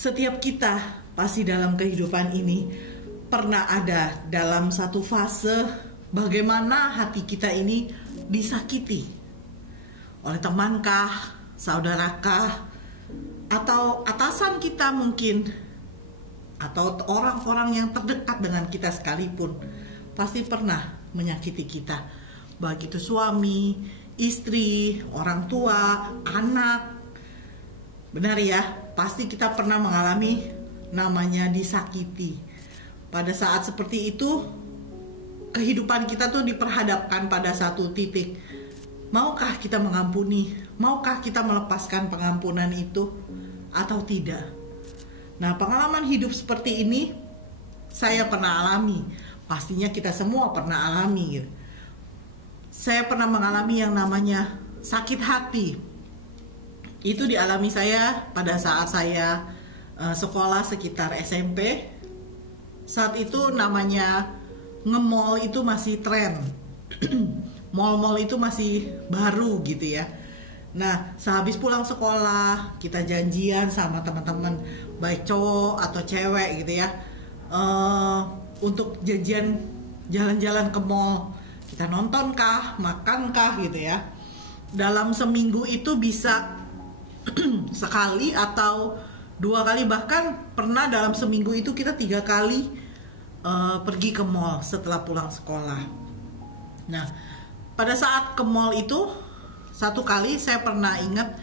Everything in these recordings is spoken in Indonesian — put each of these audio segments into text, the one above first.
Setiap kita pasti dalam kehidupan ini pernah ada dalam satu fase bagaimana hati kita ini disakiti oleh temankah, saudarakah, atau atasan kita mungkin, atau orang-orang yang terdekat dengan kita sekalipun pasti pernah menyakiti kita, baik itu suami, istri, orang tua, anak. Benar ya, pasti kita pernah mengalami namanya disakiti. Pada saat seperti itu, kehidupan kita tuh diperhadapkan pada satu titik. Maukah kita mengampuni? Maukah kita melepaskan pengampunan itu atau tidak? Nah, pengalaman hidup seperti ini saya pernah alami. Pastinya kita semua pernah alami gitu. Saya pernah mengalami yang namanya sakit hati. Itu dialami saya pada saat saya sekolah sekitar SMP. Saat itu namanya nge-mall itu masih tren. Mall-mall itu masih baru gitu ya. Nah, sehabis pulang sekolah kita janjian sama teman-teman, baik cowok atau cewek gitu ya, untuk janjian jalan-jalan ke mall. Kita nonton kah, makan kah gitu ya. Dalam seminggu itu bisa sekali atau 2 kali, bahkan pernah dalam seminggu itu kita 3 kali pergi ke mall setelah pulang sekolah. Nah, pada saat ke mall itu, satu kali saya pernah ingat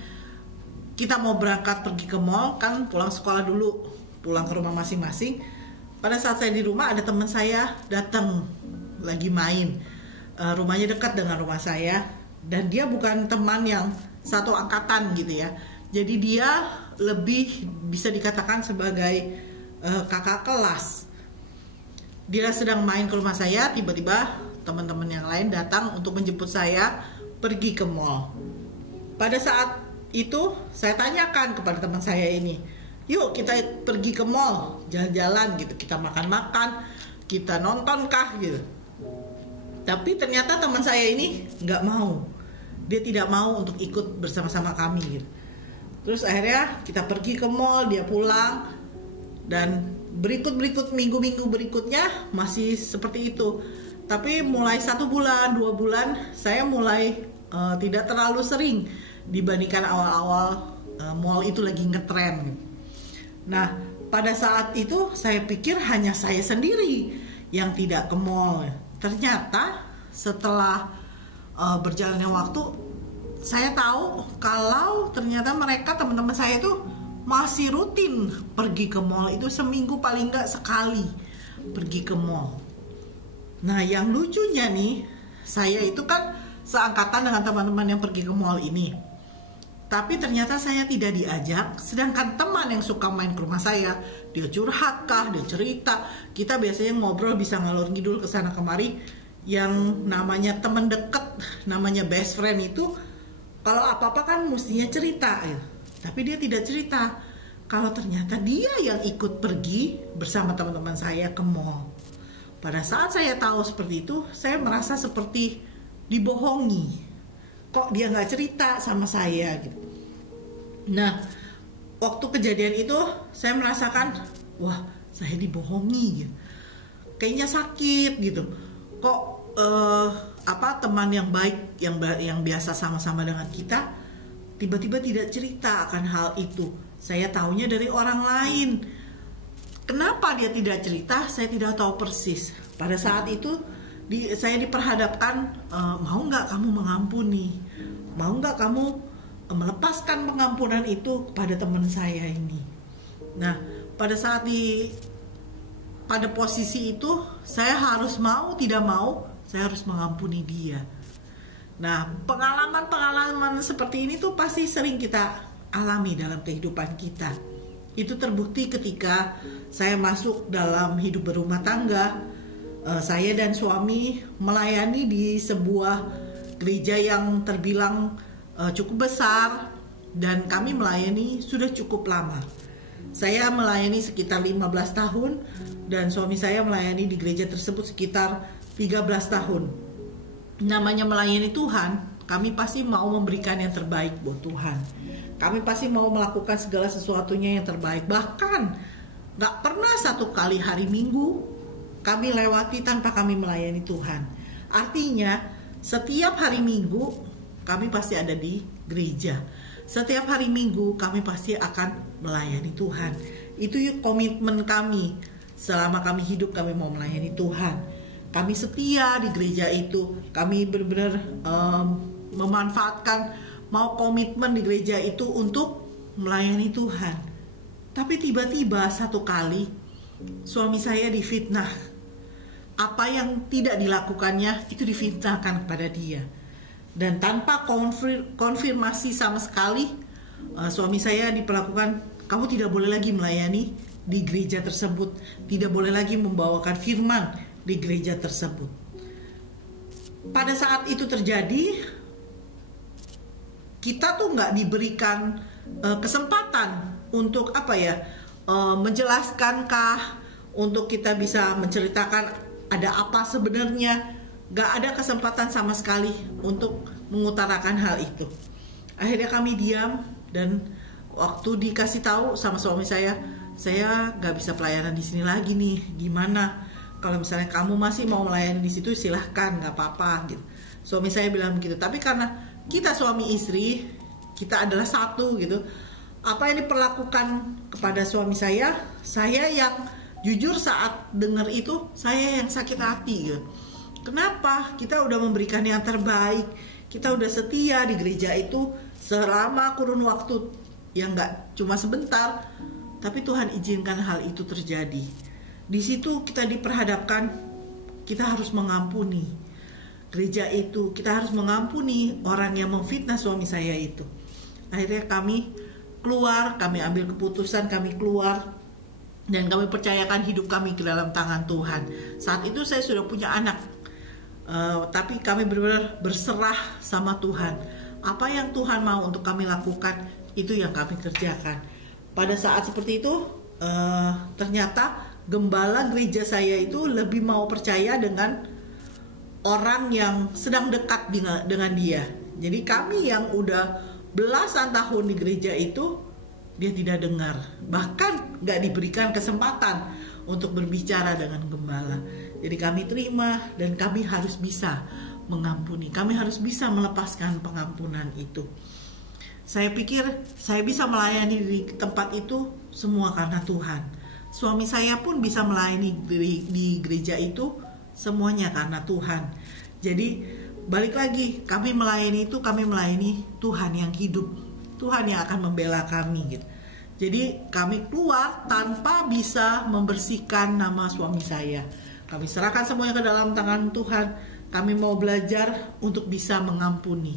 kita mau berangkat pergi ke mall, kan pulang sekolah dulu, pulang ke rumah masing-masing. Pada saat saya di rumah ada teman saya datang lagi main, rumahnya dekat dengan rumah saya, dan dia bukan teman yang satu angkatan gitu ya. Jadi dia lebih bisa dikatakan sebagai kakak kelas. Dia sedang main ke rumah saya, tiba-tiba teman-teman yang lain datang untuk menjemput saya pergi ke mall. Pada saat itu saya tanyakan kepada teman saya ini, yuk kita pergi ke mall, jalan-jalan gitu, kita makan-makan, kita nonton kah gitu. Tapi ternyata teman saya ini nggak mau, dia tidak mau untuk ikut bersama-sama kami gitu. Terus akhirnya kita pergi ke mall, dia pulang, dan berikut minggu-minggu berikutnya masih seperti itu. Tapi mulai 1 bulan, 2 bulan saya mulai tidak terlalu sering dibandingkan awal-awal mall itu lagi ngetren. Nah, pada saat itu saya pikir hanya saya sendiri yang tidak ke mall. Ternyata setelah berjalannya waktu, saya tahu kalau ternyata mereka, teman-teman saya itu masih rutin pergi ke mall itu seminggu paling nggak sekali pergi ke mall. Nah, yang lucunya nih, saya itu kan seangkatan dengan teman-teman yang pergi ke mall ini. Tapi ternyata saya tidak diajak, sedangkan teman yang suka main ke rumah saya, dia curhat kah, dia cerita. Kita biasanya ngobrol bisa ngalor ngidul ke sana kemari. Yang namanya teman deket, namanya best friend itu, kalau apa-apa kan mestinya cerita ya. Tapi dia tidak cerita kalau ternyata dia yang ikut pergi bersama teman-teman saya ke mall. Pada saat saya tahu seperti itu, saya merasa seperti dibohongi. Kok dia nggak cerita sama saya gitu. Nah, waktu kejadian itu saya merasakan, wah, saya dibohongi gitu. Kayaknya sakit gitu. Kok teman yang baik yang biasa sama-sama dengan kita tiba-tiba tidak cerita akan hal itu. Saya taunya dari orang lain. Kenapa dia tidak cerita? Saya tidak tahu persis. Pada saat itu saya diperhadapkan, mau nggak kamu mengampuni? Mau nggak kamu melepaskan pengampunan itu kepada teman saya ini? Nah, pada posisi itu saya harus mau tidak mau, saya harus mengampuni dia. Nah, pengalaman-pengalaman seperti ini tuh pasti sering kita alami dalam kehidupan kita. Itu terbukti ketika saya masuk dalam hidup berumah tangga. Saya dan suami melayani di sebuah gereja yang terbilang cukup besar, dan kami melayani sudah cukup lama. Saya melayani sekitar 15 tahun dan suami saya melayani di gereja tersebut sekitar 13 tahun. Namanya melayani Tuhan, kami pasti mau memberikan yang terbaik buat Tuhan. Kami pasti mau melakukan segala sesuatunya yang terbaik. Bahkan gak pernah satu kali hari Minggu kami lewati tanpa kami melayani Tuhan. Artinya setiap hari Minggu kami pasti ada di gereja. Setiap hari Minggu kami pasti akan melayani Tuhan. Itu komitmen kami. Selama kami hidup kami mau melayani Tuhan. Kami setia di gereja itu. Kami benar-benar memanfaatkan, mau komitmen di gereja itu untuk melayani Tuhan. Tapi tiba-tiba satu kali suami saya difitnah. Apa yang tidak dilakukannya itu difitnahkan kepada dia. Dan tanpa konfirmasi sama sekali, suami saya diperlakukan, kamu tidak boleh lagi melayani di gereja tersebut, tidak boleh lagi membawakan firman di gereja tersebut. Pada saat itu terjadi, kita tuh nggak diberikan kesempatan untuk menjelaskankah, untuk kita bisa menceritakan ada apa sebenarnya. Nggak ada kesempatan sama sekali untuk mengutarakan hal itu. Akhirnya kami diam, dan waktu dikasih tahu sama suami saya nggak bisa pelayanan di sini lagi nih. Gimana? Kalau misalnya kamu masih mau melayani di situ, silahkan, nggak apa-apa gitu. Suami saya bilang begitu. Tapi karena kita suami istri, kita adalah satu gitu. Apa yang diperlakukan kepada suami saya yang jujur saat dengar itu, saya yang sakit hati gitu. Kenapa? Kita udah memberikan yang terbaik, kita udah setia di gereja itu selama kurun waktu yang nggak cuma sebentar, tapi Tuhan izinkan hal itu terjadi. Di situ kita diperhadapkan, kita harus mengampuni gereja itu, kita harus mengampuni orang yang memfitnah suami saya itu. Akhirnya kami keluar, kami ambil keputusan, kami keluar, dan kami percayakan hidup kami ke dalam tangan Tuhan. Saat itu saya sudah punya anak, tapi kami benar-benar berserah sama Tuhan. Apa yang Tuhan mau untuk kami lakukan, itu yang kami kerjakan. Pada saat seperti itu, ternyata gembala gereja saya itu lebih mau percaya dengan orang yang sedang dekat dengan dia. Jadi kami yang udah belasan tahun di gereja itu, dia tidak dengar. Bahkan gak diberikan kesempatan untuk berbicara dengan gembala. Jadi kami terima, dan kami harus bisa mengampuni. Kami harus bisa melepaskan pengampunan itu. Saya pikir saya bisa melayani di tempat itu semua karena Tuhan. Suami saya pun bisa melayani di gereja itu semuanya karena Tuhan. Jadi balik lagi, kami melayani itu, kami melayani Tuhan yang hidup, Tuhan yang akan membela kami gitu. Jadi kami keluar tanpa bisa membersihkan nama suami saya. Kami serahkan semuanya ke dalam tangan Tuhan. Kami mau belajar untuk bisa mengampuni.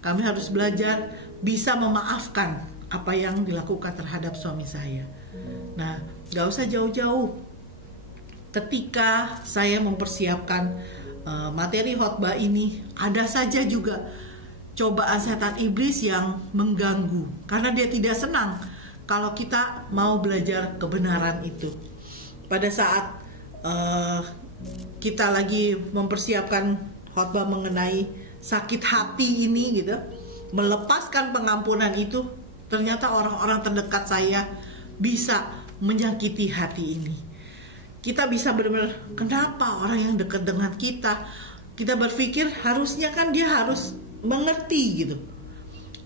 Kami harus belajar bisa memaafkan apa yang dilakukan terhadap suami saya. Nah, gak usah jauh-jauh. Ketika saya mempersiapkan materi khotbah ini, ada saja juga cobaan setan iblis yang mengganggu, karena dia tidak senang kalau kita mau belajar kebenaran itu. Pada saat kita lagi mempersiapkan khotbah mengenai sakit hati ini gitu, melepaskan pengampunan itu, ternyata orang-orang terdekat saya bisa menyakiti hati ini. Kita bisa benar-benar, kenapa orang yang dekat dengan kita berpikir harusnya kan dia harus mengerti gitu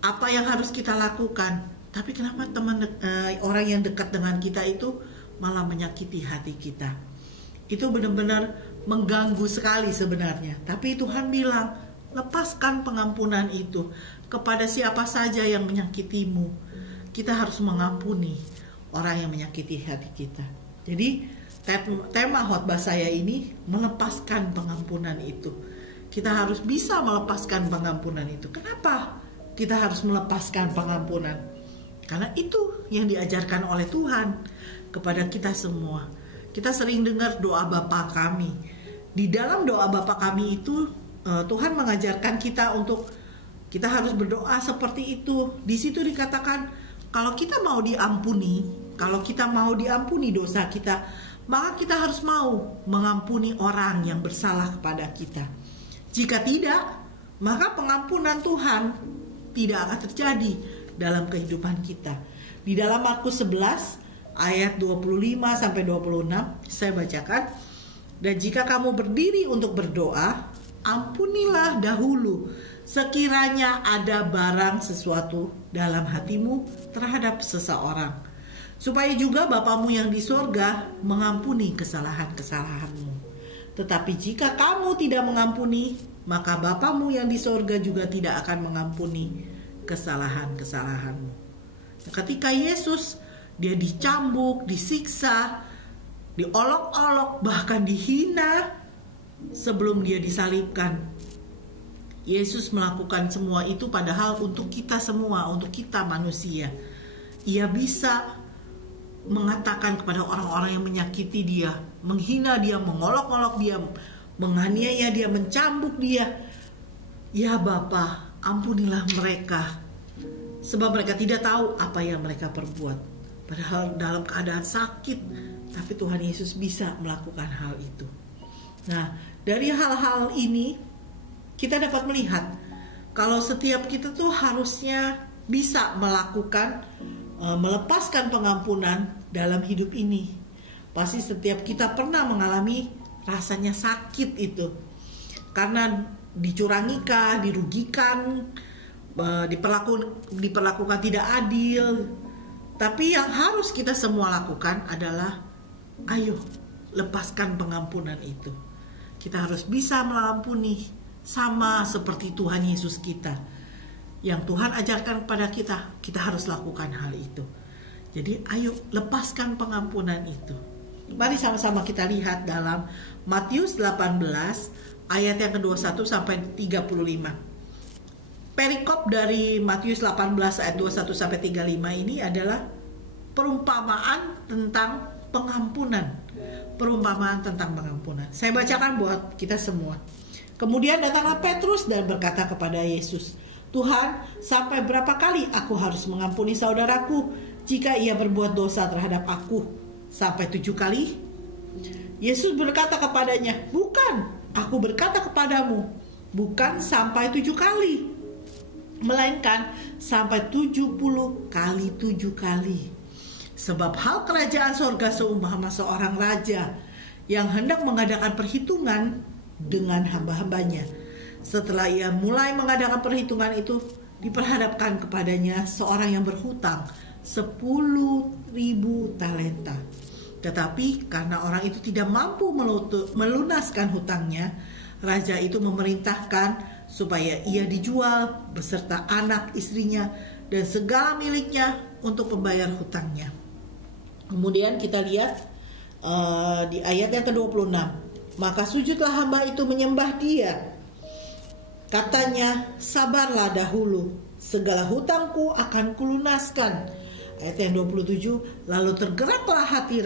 apa yang harus kita lakukan, tapi kenapa orang yang dekat dengan kita itu malah menyakiti hati kita. Itu benar-benar mengganggu sekali sebenarnya. Tapi Tuhan bilang, lepaskan pengampunan itu kepada siapa saja yang menyakitimu. Kita harus mengampuni orang yang menyakiti hati kita. Jadi tema khotbah saya ini melepaskan pengampunan itu. Kita harus bisa melepaskan pengampunan itu. Kenapa kita harus melepaskan pengampunan? Karena itu yang diajarkan oleh Tuhan kepada kita semua. Kita sering dengar doa Bapa kami. Di dalam doa Bapa kami itu Tuhan mengajarkan kita untuk kita harus berdoa seperti itu. Di situ dikatakan kalau kita mau diampuni, kalau kita mau diampuni dosa kita, maka kita harus mau mengampuni orang yang bersalah kepada kita. Jika tidak, maka pengampunan Tuhan tidak akan terjadi dalam kehidupan kita. Di dalam Markus 11 ayat 25 sampai 26 saya bacakan. Dan jika kamu berdiri untuk berdoa, ampunilah dahulu sekiranya ada barang sesuatu dalam hatimu terhadap seseorang, supaya juga Bapamu yang di sorga mengampuni kesalahan-kesalahanmu. Tetapi jika kamu tidak mengampuni, maka Bapamu yang di sorga juga tidak akan mengampuni kesalahan-kesalahanmu. Ketika Yesus, dia dicambuk, disiksa, diolok-olok, bahkan dihina sebelum dia disalibkan. Yesus melakukan semua itu padahal untuk kita semua, untuk kita manusia. Ia bisa mengatakan kepada orang-orang yang menyakiti dia, menghina dia, mengolok-olok dia, menganiaya dia, mencambuk dia, "Ya Bapa, ampunilah mereka, sebab mereka tidak tahu apa yang mereka perbuat." Padahal dalam keadaan sakit, tapi Tuhan Yesus bisa melakukan hal itu. Nah, dari hal-hal ini kita dapat melihat kalau setiap kita tuh harusnya bisa melakukan, melepaskan pengampunan dalam hidup ini. Pasti setiap kita pernah mengalami rasanya sakit itu, karena dicurangikan, dirugikan, diperlakukan tidak adil. Tapi yang harus kita semua lakukan adalah, ayo lepaskan pengampunan itu. Kita harus bisa mengampuni sama seperti Tuhan Yesus kita. Yang Tuhan ajarkan kepada kita, kita harus lakukan hal itu. Jadi ayo lepaskan pengampunan itu. Mari sama-sama kita lihat dalam Matius 18 ayat yang ke-21 sampai 35. Perikop dari Matius 18 ayat 21 sampai 35 ini adalah perumpamaan tentang pengampunan. Perumpamaan tentang pengampunan. Saya bacakan buat kita semua. Kemudian datanglah Petrus dan berkata kepada Yesus, "Tuhan, sampai berapa kali aku harus mengampuni saudaraku jika ia berbuat dosa terhadap aku? Sampai 7 kali?" Yesus berkata kepadanya, "Bukan, aku berkata kepadamu, bukan sampai 7 kali, melainkan sampai 70 kali 7 kali. Sebab hal kerajaan sorga seumpama seorang raja yang hendak mengadakan perhitungan dengan hamba-hambanya. Setelah ia mulai mengadakan perhitungan itu, diperhadapkan kepadanya seorang yang berhutang 10.000 talenta. Tetapi karena orang itu tidak mampu melunaskan hutangnya, raja itu memerintahkan supaya ia dijual beserta anak istrinya dan segala miliknya untuk membayar hutangnya." Kemudian kita lihat di ayat yang ke-26. "Maka sujudlah hamba itu menyembah dia. Katanya, 'Sabarlah dahulu, segala hutangku akan kulunaskan.'" Ayat yang 27, lalu tergeraklah hati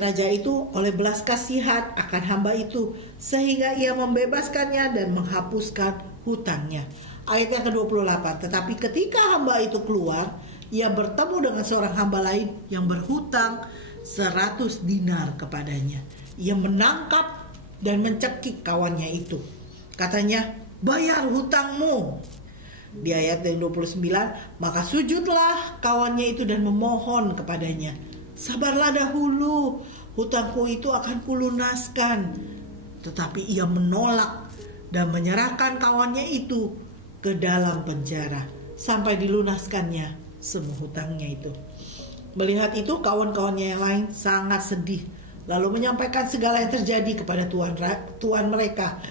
raja itu oleh belas kasihan akan hamba itu, sehingga ia membebaskannya dan menghapuskan hutangnya. Ayat yang ke-28, tetapi ketika hamba itu keluar, ia bertemu dengan seorang hamba lain yang berhutang 100 dinar kepadanya. Ia menangkap dan mencekik kawannya itu. Katanya, "Bayar hutangmu." Di ayat yang 29, maka sujudlah kawannya itu dan memohon kepadanya, "Sabarlah dahulu, hutangku itu akan kulunaskan." Tetapi ia menolak dan menyerahkan kawannya itu ke dalam penjara sampai dilunaskannya semua hutangnya itu. Melihat itu, kawan-kawannya yang lain sangat sedih, lalu menyampaikan segala yang terjadi kepada tuan mereka.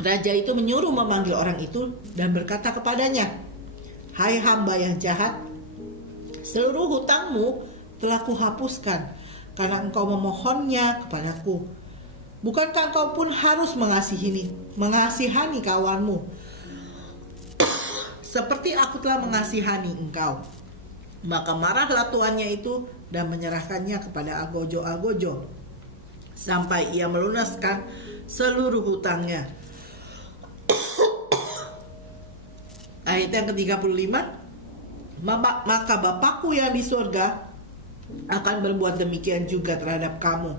Raja itu menyuruh memanggil orang itu dan berkata kepadanya, "Hai hamba yang jahat, seluruh hutangmu telah kuhapuskan karena engkau memohonnya kepadaku. Bukankah engkau pun harus mengasihani kawanmu seperti aku telah mengasihani engkau?" Maka marahlah tuannya itu dan menyerahkannya kepada algojo-algojo sampai ia melunaskan seluruh hutangnya. Ayat yang ke-35, maka Bapakku yang di surga akan berbuat demikian juga terhadap kamu,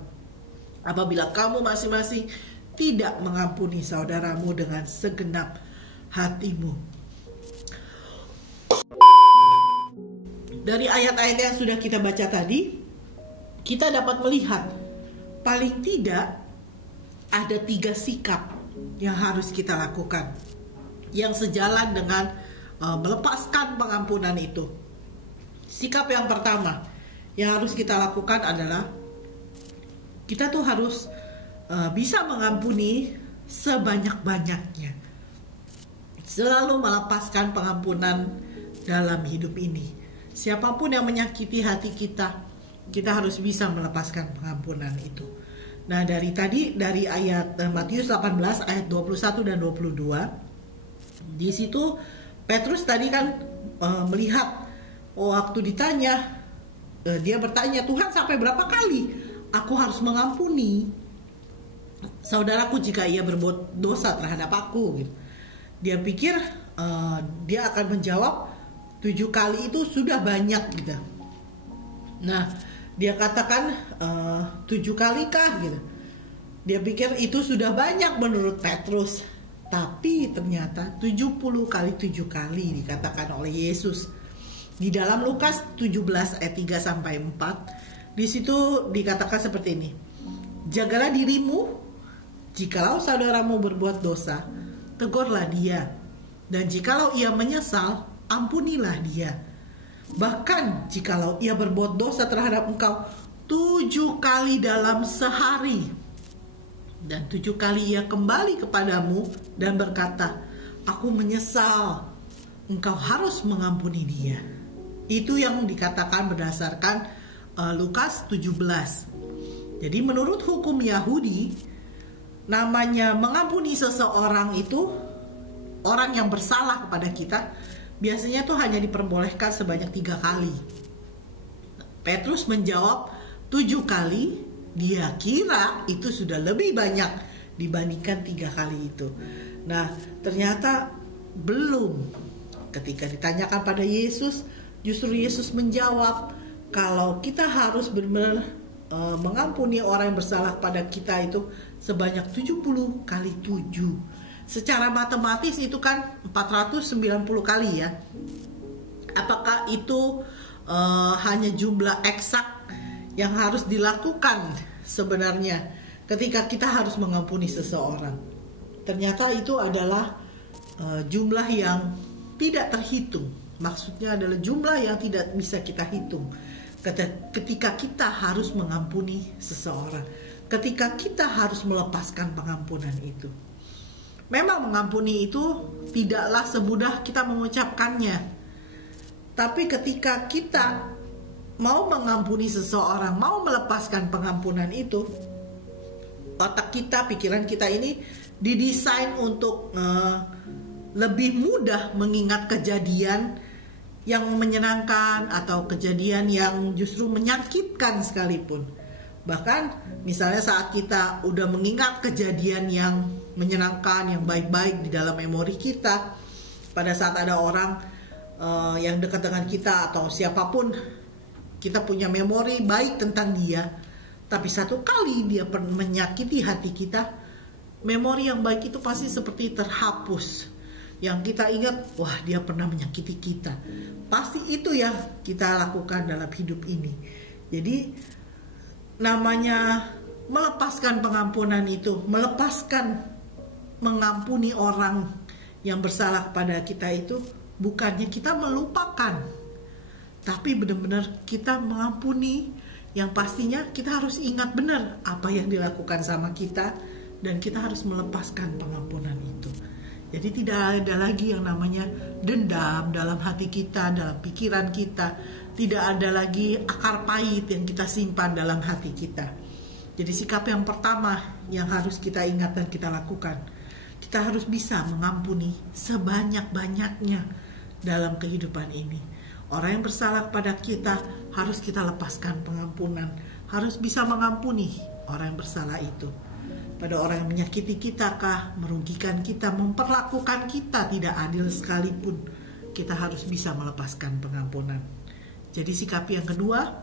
apabila kamu masing-masing tidak mengampuni saudaramu dengan segenap hatimu. Dari ayat-ayat yang sudah kita baca tadi, kita dapat melihat paling tidak ada 3 sikap yang harus kita lakukan yang sejalan dengan melepaskan pengampunan itu. Sikap yang pertama yang harus kita lakukan adalah kita tuh harus bisa mengampuni sebanyak-banyaknya. Selalu melepaskan pengampunan dalam hidup ini. Siapapun yang menyakiti hati kita, kita harus bisa melepaskan pengampunan itu. Nah, dari ayat Matius 18 ayat 21 dan 22, di situ Petrus tadi kan melihat waktu ditanya, dia bertanya, Tuhan, sampai berapa kali aku harus mengampuni saudaraku jika ia berbuat dosa terhadap aku? Gitu. Dia pikir dia akan menjawab 7 kali itu sudah banyak gitu. Nah, dia katakan 7 kali kah gitu. Dia pikir itu sudah banyak menurut Petrus. Tapi ternyata 70 kali 7 kali dikatakan oleh Yesus. Di dalam Lukas 17 ayat 3 sampai 4, di situ dikatakan seperti ini. Jagalah dirimu, jikalau saudaramu berbuat dosa, tegurlah dia. Dan jikalau ia menyesal, ampunilah dia. Bahkan jikalau ia berbuat dosa terhadap engkau 7 kali dalam sehari, dan 7 kali ia kembali kepadamu dan berkata, aku menyesal, engkau harus mengampuni dia. Itu yang dikatakan berdasarkan Lukas 17. Jadi menurut hukum Yahudi, namanya mengampuni seseorang itu, orang yang bersalah kepada kita, biasanya tuh hanya diperbolehkan sebanyak 3 kali. Petrus menjawab 7 kali, dia kira itu sudah lebih banyak dibandingkan 3 kali itu. Nah, ternyata belum. Ketika ditanyakan pada Yesus, justru Yesus menjawab kalau kita harus benar-benar mengampuni orang yang bersalah pada kita itu sebanyak 70 kali 7. Secara matematis itu kan 490 kali ya. Apakah itu hanya jumlah eksak yang harus dilakukan sebenarnya ketika kita harus mengampuni seseorang? Ternyata itu adalah jumlah yang tidak terhitung. Maksudnya adalah jumlah yang tidak bisa kita hitung ketika kita harus mengampuni seseorang, ketika kita harus melepaskan pengampunan itu. Memang mengampuni itu tidaklah semudah kita mengucapkannya. Tapi ketika kita mau mengampuni seseorang, mau melepaskan pengampunan itu, otak kita, pikiran kita ini didesain untuk lebih mudah mengingat kejadian yang menyenangkan atau kejadian yang justru menyakitkan sekalipun. Bahkan misalnya saat kita udah mengingat kejadian yang menyenangkan, yang baik-baik di dalam memori kita, pada saat ada orang yang dekat dengan kita atau siapapun, kita punya memori baik tentang dia, tapi satu kali dia menyakiti hati kita, memori yang baik itu pasti seperti terhapus. Yang kita ingat, wah dia pernah menyakiti kita. Pasti itu yang kita lakukan dalam hidup ini. Jadi namanya melepaskan pengampunan itu, melepaskan mengampuni orang yang bersalah kepada kita itu, bukannya kita melupakan, tapi benar-benar kita mengampuni. Yang pastinya kita harus ingat benar apa yang dilakukan sama kita, dan kita harus melepaskan pengampunan itu. Jadi tidak ada lagi yang namanya dendam dalam hati kita, dalam pikiran kita. Tidak ada lagi akar pahit yang kita simpan dalam hati kita. Jadi sikap yang pertama yang harus kita ingat dan kita lakukan, kita harus bisa mengampuni sebanyak-banyaknya dalam kehidupan ini. Orang yang bersalah kepada kita harus kita lepaskan pengampunan, harus bisa mengampuni orang yang bersalah itu. Pada orang yang menyakiti kita kah, merugikan kita, memperlakukan kita tidak adil sekalipun, kita harus bisa melepaskan pengampunan. Jadi sikap yang kedua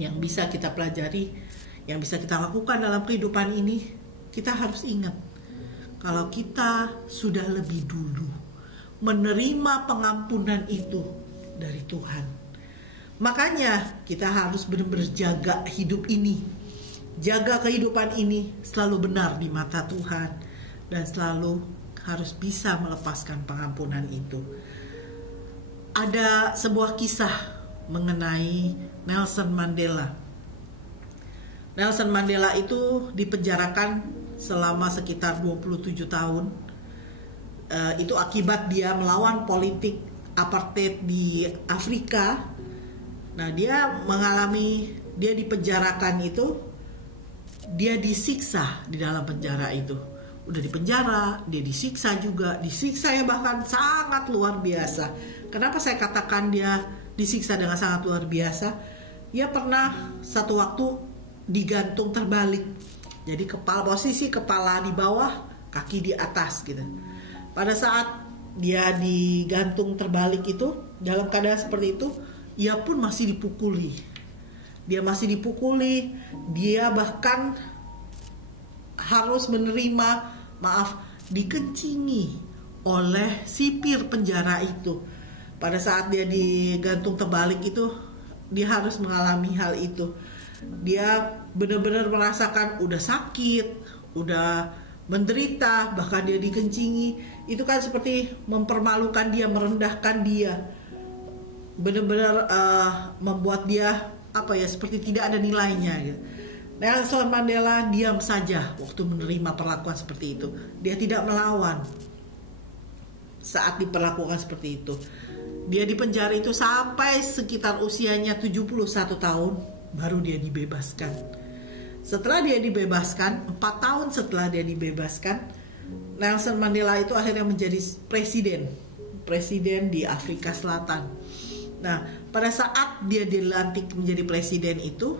yang bisa kita pelajari, yang bisa kita lakukan dalam kehidupan ini, kita harus ingat kalau kita sudah lebih dulu menerima pengampunan itu dari Tuhan. Makanya kita harus benar-benar jaga hidup ini, jaga kehidupan ini selalu benar di mata Tuhan, dan selalu harus bisa melepaskan pengampunan itu. Ada sebuah kisah mengenai Nelson Mandela. Nelson Mandela itu dipenjarakan selama sekitar 27 tahun. Itu akibat dia melawan politik apartheid di Afrika. Nah, dia dipenjarakan itu, dia disiksa di dalam penjara itu. Udah dipenjara, dia disiksa juga. Disiksanya bahkan sangat luar biasa. Kenapa saya katakan dia disiksa dengan sangat luar biasa? Dia pernah satu waktu digantung terbalik. Jadi posisi kepala di bawah, kaki di atas gitu. Pada saat dia digantung terbalik itu, dalam keadaan seperti itu, ia pun masih dipukuli. Dia masih dipukuli, dia bahkan harus dikencingi oleh sipir penjara itu. Pada saat dia digantung terbalik itu, dia harus mengalami hal itu. Dia benar-benar merasakan udah sakit, udah menderita, bahkan dia dikencingi. Itu kan seperti mempermalukan dia, merendahkan dia, benar-benar membuat dia seperti tidak ada nilainya gitu. Nelson Mandela diam saja waktu menerima perlakuan seperti itu. Dia tidak melawan saat diperlakukan seperti itu. Dia dipenjara itu sampai sekitar usianya 71 tahun, baru dia dibebaskan. Setelah dia dibebaskan, 4 tahun setelah dia dibebaskan, Nelson Mandela itu akhirnya menjadi presiden di Afrika Selatan. Nah, pada saat dia dilantik menjadi presiden itu,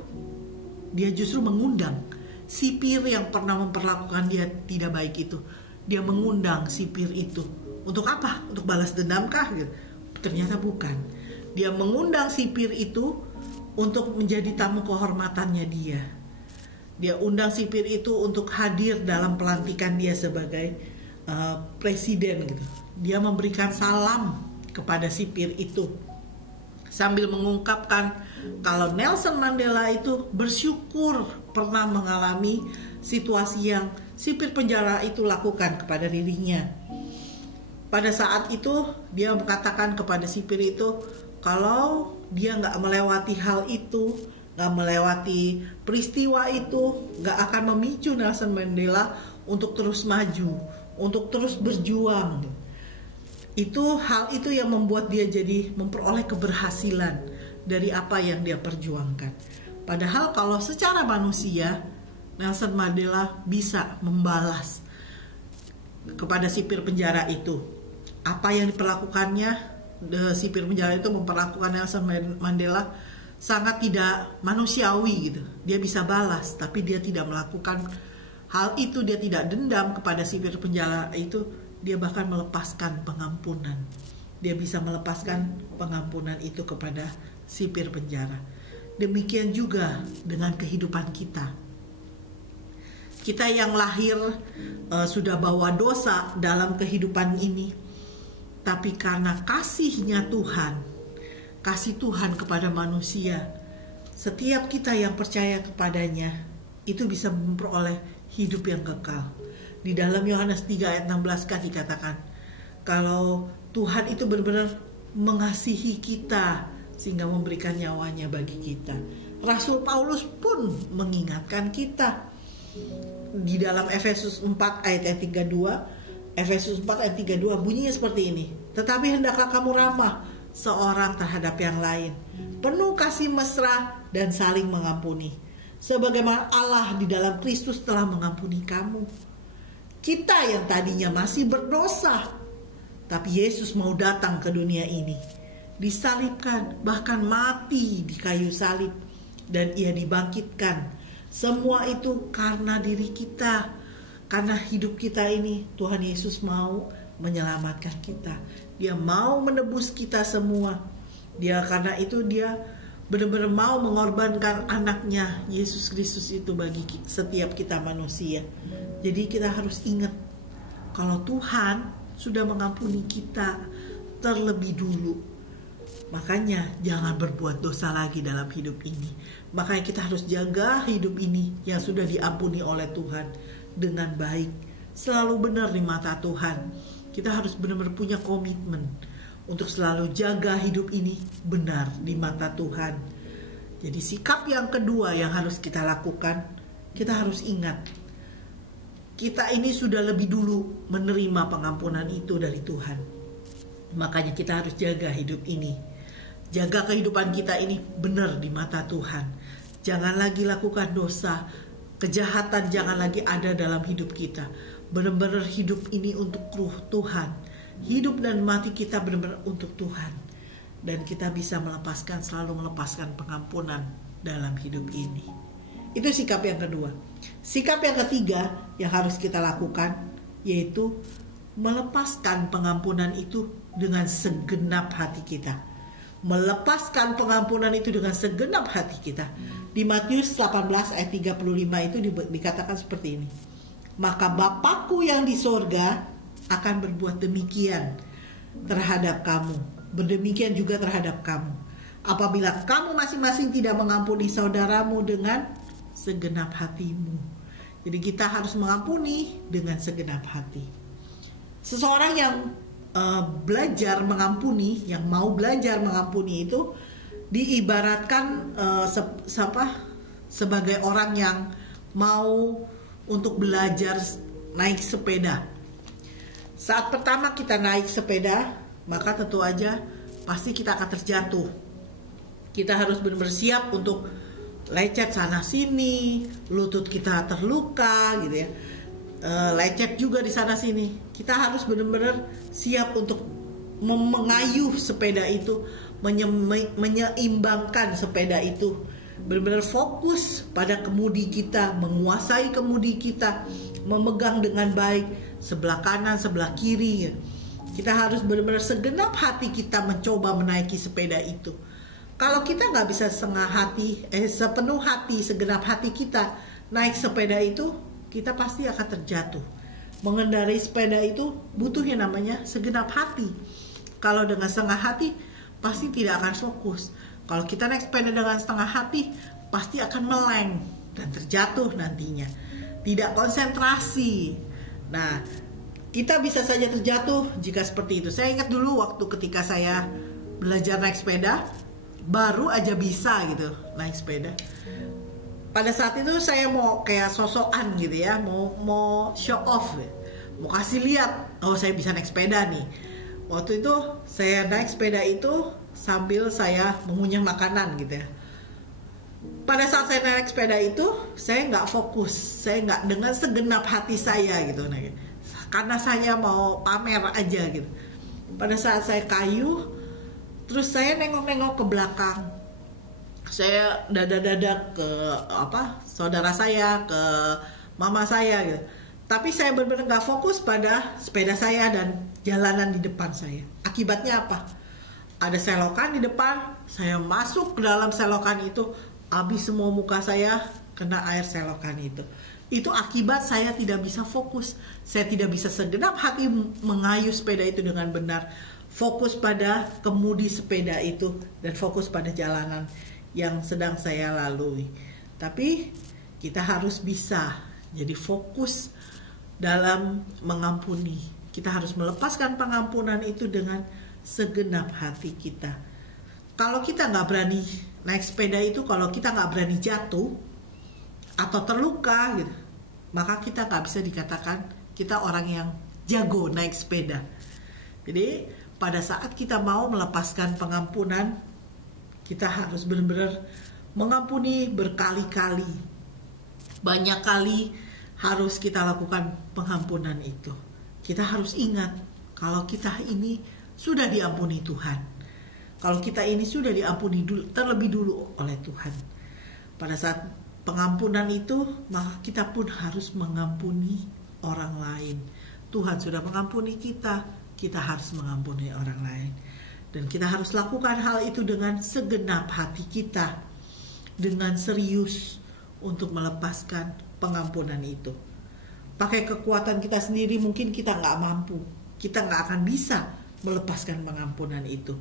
dia justru mengundang sipir yang pernah memperlakukan dia tidak baik itu. Dia mengundang sipir itu. Untuk apa? Untuk balas dendam kah? Ternyata bukan. Dia mengundang sipir itu untuk menjadi tamu kehormatannya dia. Dia undang sipir itu untuk hadir dalam pelantikan dia sebagai presiden gitu. Dia memberikan salam kepada sipir itu, sambil mengungkapkan kalau Nelson Mandela itu bersyukur pernah mengalami situasi yang sipir penjara itu lakukan kepada dirinya. Pada saat itu dia mengatakan kepada sipir itu, kalau dia nggak melewati hal itu, nggak melewati peristiwa itu, nggak akan memicu Nelson Mandela untuk terus maju, untuk terus berjuang. Hal itu yang membuat dia jadi memperoleh keberhasilan dari apa yang dia perjuangkan. Padahal kalau secara manusia, Nelson Mandela bisa membalas kepada sipir penjara itu apa yang diperlakukannya. Sipir penjara itu memperlakukan Nelson Mandela sangat tidak manusiawi gitu. Dia bisa balas, tapi dia tidak melakukan hal itu. Dia tidak dendam kepada sipir penjara itu. Dia bahkan melepaskan pengampunan. Dia bisa melepaskan pengampunan itu kepada sipir penjara. Demikian juga dengan kehidupan kita. Kita yang lahir sudah bawa dosa dalam kehidupan ini. Tapi karena kasihnya Tuhan, kasih Tuhan kepada manusia, setiap kita yang percaya kepadanya itu bisa memperoleh hidup yang kekal. Di dalam Yohanes 3 ayat 16 kan dikatakan, kalau Tuhan itu benar-benar mengasihi kita sehingga memberikan nyawanya bagi kita. Rasul Paulus pun mengingatkan kita di dalam Efesus 4 ayat 32. Efesus 4 ayat 32 bunyinya seperti ini. Tetapi hendaklah kamu ramah seorang terhadap yang lain, penuh kasih mesra dan saling mengampuni, sebagaimana Allah di dalam Kristus telah mengampuni kamu. Kita yang tadinya masih berdosa, tapi Yesus mau datang ke dunia ini, disalibkan, bahkan mati di kayu salib, dan ia dibangkitkan. Semua itu karena diri kita. Karena hidup kita ini, Tuhan Yesus mau menyelamatkan kita. Dia mau menebus kita semua. Karena itu dia benar-benar mau mengorbankan anaknya Yesus Kristus itu bagi setiap kita manusia. Jadi kita harus ingat kalau Tuhan sudah mengampuni kita terlebih dulu. Makanya jangan berbuat dosa lagi dalam hidup ini. Makanya kita harus jaga hidup ini yang sudah diampuni oleh Tuhan dengan baik, selalu benar di mata Tuhan. Kita harus benar-benar punya komitmen untuk selalu jaga hidup ini benar di mata Tuhan. Jadi sikap yang kedua yang harus kita lakukan, kita harus ingat, kita ini sudah lebih dulu menerima pengampunan itu dari Tuhan. Makanya kita harus jaga hidup ini. Jaga kehidupan kita ini benar di mata Tuhan. Jangan lagi lakukan dosa, kejahatan jangan lagi ada dalam hidup kita. Benar-benar hidup ini untuk ruh Tuhan. Hidup dan mati kita benar-benar untuk Tuhan. Dan kita bisa selalu melepaskan pengampunan dalam hidup ini. Itu sikap yang kedua. Sikap yang ketiga yang harus kita lakukan, yaitu melepaskan pengampunan itu dengan segenap hati kita. Melepaskan pengampunan itu dengan segenap hati kita. Di Matius 18 ayat 35 itu dikatakan seperti ini. Maka Bapakku yang di sorga akan berbuat demikian terhadap kamu. Berdemikian juga terhadap kamu. Apabila kamu masing-masing tidak mengampuni saudaramu dengan segenap hatimu. Jadi kita harus mengampuni dengan segenap hati. Seseorang yang belajar mengampuni, yang mau belajar mengampuni itu diibaratkan sebagai orang yang mau untuk belajar naik sepeda. Saat pertama kita naik sepeda, maka tentu aja pasti kita akan terjatuh. Kita harus benar-benar siap untuk lecet sana sini, lutut kita terluka gitu ya. Lecet juga di sana sini. Kita harus benar-benar siap untuk mengayuh sepeda itu, menyeimbangkan sepeda itu, benar-benar fokus pada kemudi kita, menguasai kemudi kita, memegang dengan baik sebelah kanan, sebelah kiri. Kita harus benar-benar segenap hati kita mencoba menaiki sepeda itu. Kalau kita nggak bisa sepenuh hati, segenap hati kita naik sepeda itu, kita pasti akan terjatuh. Mengendarai sepeda itu butuh yang namanya segenap hati. Kalau dengan setengah hati, pasti tidak akan fokus. Kalau kita naik sepeda dengan setengah hati, pasti akan meleng dan terjatuh nantinya. Tidak konsentrasi. Nah, kita bisa saja terjatuh jika seperti itu. Saya ingat dulu waktu ketika saya belajar naik sepeda, baru aja bisa gitu naik sepeda. Pada saat itu saya mau kayak sosokan gitu ya, mau show off, mau kasih lihat, oh saya bisa naik sepeda nih. Waktu itu saya naik sepeda itu sambil saya mengunyah makanan gitu ya. Pada saat saya naik sepeda itu, saya nggak fokus, saya nggak dengan segenap hati saya gitu, karena saya mau pamer aja gitu. Pada saat saya kayuh, terus saya nengok-nengok ke belakang. Saya dada-dada ke saudara saya, ke mama saya gitu. Tapi saya benar-benar gak fokus pada sepeda saya dan jalanan di depan saya. Akibatnya apa? Ada selokan di depan, saya masuk ke dalam selokan itu, habis semua muka saya kena air selokan itu. Itu akibat saya tidak bisa fokus. Saya tidak bisa segenap hati mengayuh sepeda itu dengan benar. Fokus pada kemudi sepeda itu dan fokus pada jalanan yang sedang saya lalui. Tapi kita harus bisa jadi fokus dalam mengampuni. Kita harus melepaskan pengampunan itu dengan segenap hati kita. Kalau kita nggak berani naik sepeda itu, kalau kita nggak berani jatuh atau terluka gitu, maka kita nggak bisa dikatakan kita orang yang jago naik sepeda. Jadi pada saat kita mau melepaskan pengampunan, kita harus benar-benar mengampuni berkali-kali. Banyak kali harus kita lakukan pengampunan itu. Kita harus ingat kalau kita ini sudah diampuni Tuhan. Kalau kita ini sudah diampuni terlebih dulu oleh Tuhan. Pada saat pengampunan itu, maka kita pun harus mengampuni orang lain. Tuhan sudah mengampuni kita, kita harus mengampuni orang lain. Dan kita harus lakukan hal itu dengan segenap hati kita, dengan serius untuk melepaskan pengampunan itu. pakai kekuatan kita sendiri mungkin kita nggak mampu. Kita nggak akan bisa melepaskan pengampunan itu.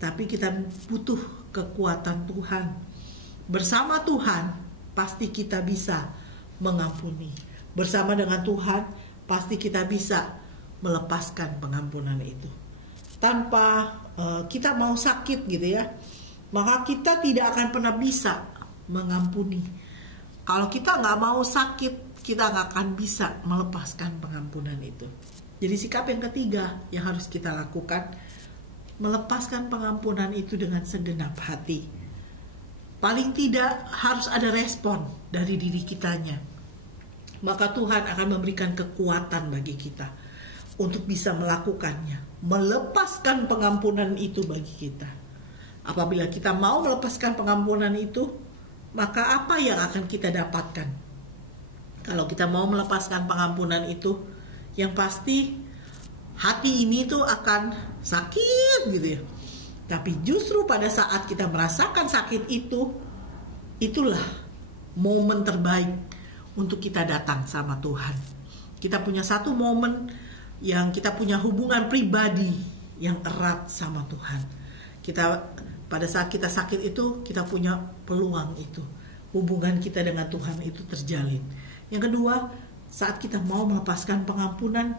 Tapi kita butuh kekuatan Tuhan. Bersama Tuhan pasti kita bisa mengampuni. Bersama dengan Tuhan pasti kita bisa melepaskan pengampunan itu. Tanpa kita mau sakit gitu ya, maka kita tidak akan pernah bisa mengampuni. Kalau kita nggak mau sakit, kita nggak akan bisa melepaskan pengampunan itu. Jadi sikap yang ketiga yang harus kita lakukan, melepaskan pengampunan itu dengan segenap hati. Paling tidak harus ada respon dari diri kitanya. Maka Tuhan akan memberikan kekuatan bagi kita untuk bisa melakukannya, melepaskan pengampunan itu bagi kita. Apabila kita mau melepaskan pengampunan itu, maka apa yang akan kita dapatkan? Kalau kita mau melepaskan pengampunan itu, yang pasti hati ini tuh akan sakit gitu ya. Tapi justru pada saat kita merasakan sakit itu, itulah momen terbaik untuk kita datang sama Tuhan. Kita punya satu momen yang kita punya hubungan pribadi yang erat sama Tuhan. Pada saat kita sakit itu, kita punya peluang itu. Hubungan kita dengan Tuhan itu terjalin. Yang kedua, saat kita mau melepaskan pengampunan,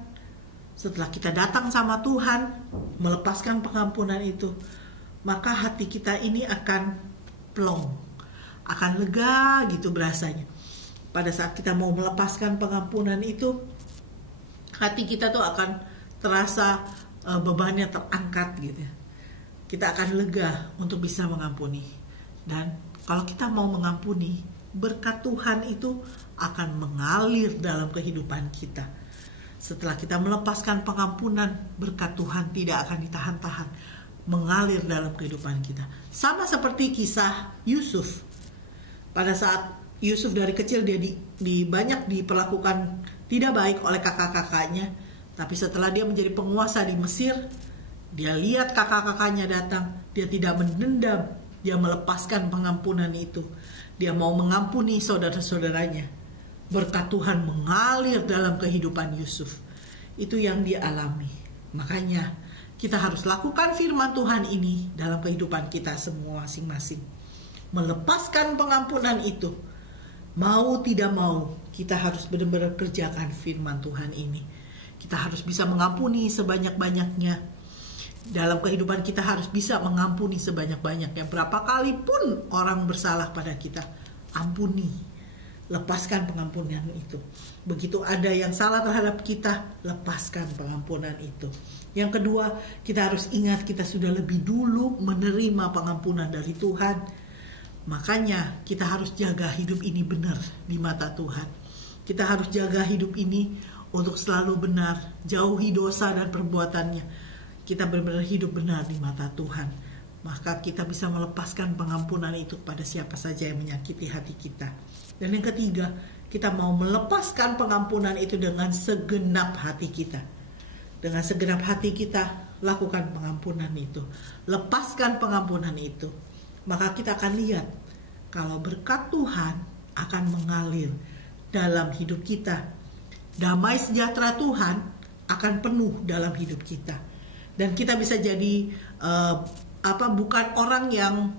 setelah kita datang sama Tuhan, melepaskan pengampunan itu, maka hati kita ini akan plong, akan lega gitu berasanya. Pada saat kita mau melepaskan pengampunan itu, hati kita tuh akan terasa bebannya terangkat gitu ya. Kita akan lega untuk bisa mengampuni. Dan kalau kita mau mengampuni, berkat Tuhan itu akan mengalir dalam kehidupan kita. Setelah kita melepaskan pengampunan, berkat Tuhan tidak akan ditahan-tahan, mengalir dalam kehidupan kita. Sama seperti kisah Yusuf. Pada saat Yusuf dari kecil dia banyak diperlakukan tidak baik oleh kakak-kakaknya, tapi setelah dia menjadi penguasa di Mesir, dia lihat kakak-kakaknya datang, dia tidak mendendam, dia melepaskan pengampunan itu. Dia mau mengampuni saudara-saudaranya. Berkat Tuhan mengalir dalam kehidupan Yusuf. Itu yang dia alami. Makanya kita harus lakukan firman Tuhan ini dalam kehidupan kita semua masing-masing. Melepaskan pengampunan itu. Mau tidak mau, kita harus benar-benar kerjakan firman Tuhan ini. Kita harus bisa mengampuni sebanyak-banyaknya. Dalam kehidupan kita harus bisa mengampuni sebanyak-banyaknya. Berapa kali pun orang bersalah pada kita, ampuni, lepaskan pengampunan itu. Begitu ada yang salah terhadap kita, lepaskan pengampunan itu. Yang kedua, kita harus ingat kita sudah lebih dulu menerima pengampunan dari Tuhan. Makanya kita harus jaga hidup ini benar di mata Tuhan. Kita harus jaga hidup ini untuk selalu benar, jauhi dosa dan perbuatannya. Kita benar-benar hidup benar di mata Tuhan. Maka kita bisa melepaskan pengampunan itu pada siapa saja yang menyakiti hati kita. Dan yang ketiga, kita mau melepaskan pengampunan itu dengan segenap hati kita. Dengan segenap hati kita, lakukan pengampunan itu. Lepaskan pengampunan itu. Maka kita akan lihat kalau berkat Tuhan akan mengalir dalam hidup kita. Damai sejahtera Tuhan akan penuh dalam hidup kita. Dan kita bisa jadi bukan orang yang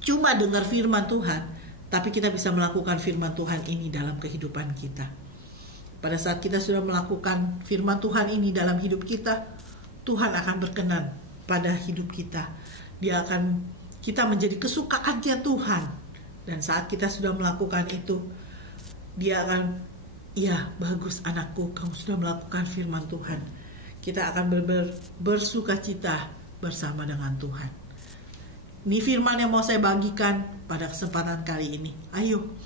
cuma dengar firman Tuhan, tapi kita bisa melakukan firman Tuhan ini dalam kehidupan kita. Pada saat kita sudah melakukan firman Tuhan ini dalam hidup kita, Tuhan akan berkenan pada hidup kita. Kita menjadi kesukaannya Tuhan. Dan saat kita sudah melakukan itu, dia akan, ya bagus anakku, kamu sudah melakukan firman Tuhan. Kita akan bersuka cita bersama dengan Tuhan. Ini firman yang mau saya bagikan pada kesempatan kali ini. Ayo,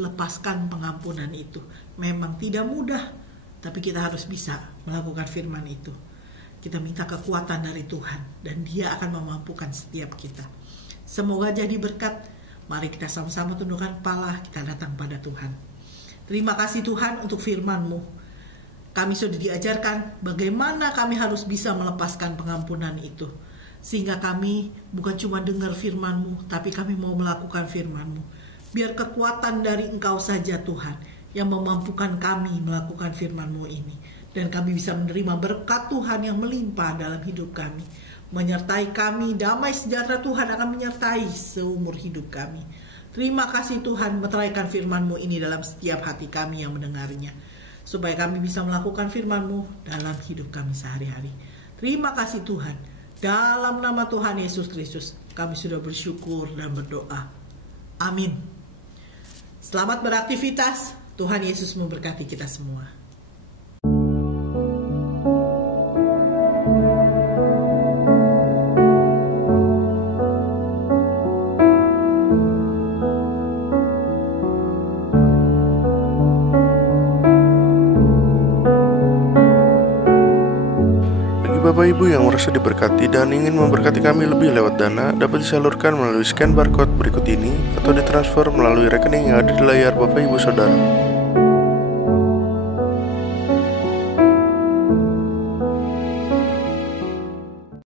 lepaskan pengampunan itu. Memang tidak mudah, tapi kita harus bisa melakukan firman itu. Kita minta kekuatan dari Tuhan, dan Dia akan memampukan setiap kita. Semoga jadi berkat. Mari kita sama-sama tundukkan kepala, kita datang pada Tuhan. Terima kasih Tuhan untuk firman-Mu. Kami sudah diajarkan bagaimana kami harus bisa melepaskan pengampunan itu. Sehingga kami bukan cuma dengar firman-Mu, tapi kami mau melakukan firman-Mu. Biar kekuatan dari Engkau saja Tuhan yang memampukan kami melakukan firman-Mu ini. Dan kami bisa menerima berkat Tuhan yang melimpah dalam hidup kami. Menyertai kami, damai sejahtera Tuhan akan menyertai seumur hidup kami. Terima kasih Tuhan, meteraikan firman-Mu ini dalam setiap hati kami yang mendengarnya. Supaya kami bisa melakukan firman-Mu dalam hidup kami sehari-hari. Terima kasih Tuhan. Dalam nama Tuhan Yesus Kristus, kami sudah bersyukur dan berdoa. Amin. Selamat beraktivitas. Tuhan Yesus memberkati kita semua. Bapak Ibu yang merasa diberkati dan ingin memberkati kami lebih lewat dana, dapat disalurkan melalui scan barcode berikut ini atau ditransfer melalui rekening yang ada di layar Bapak Ibu Saudara.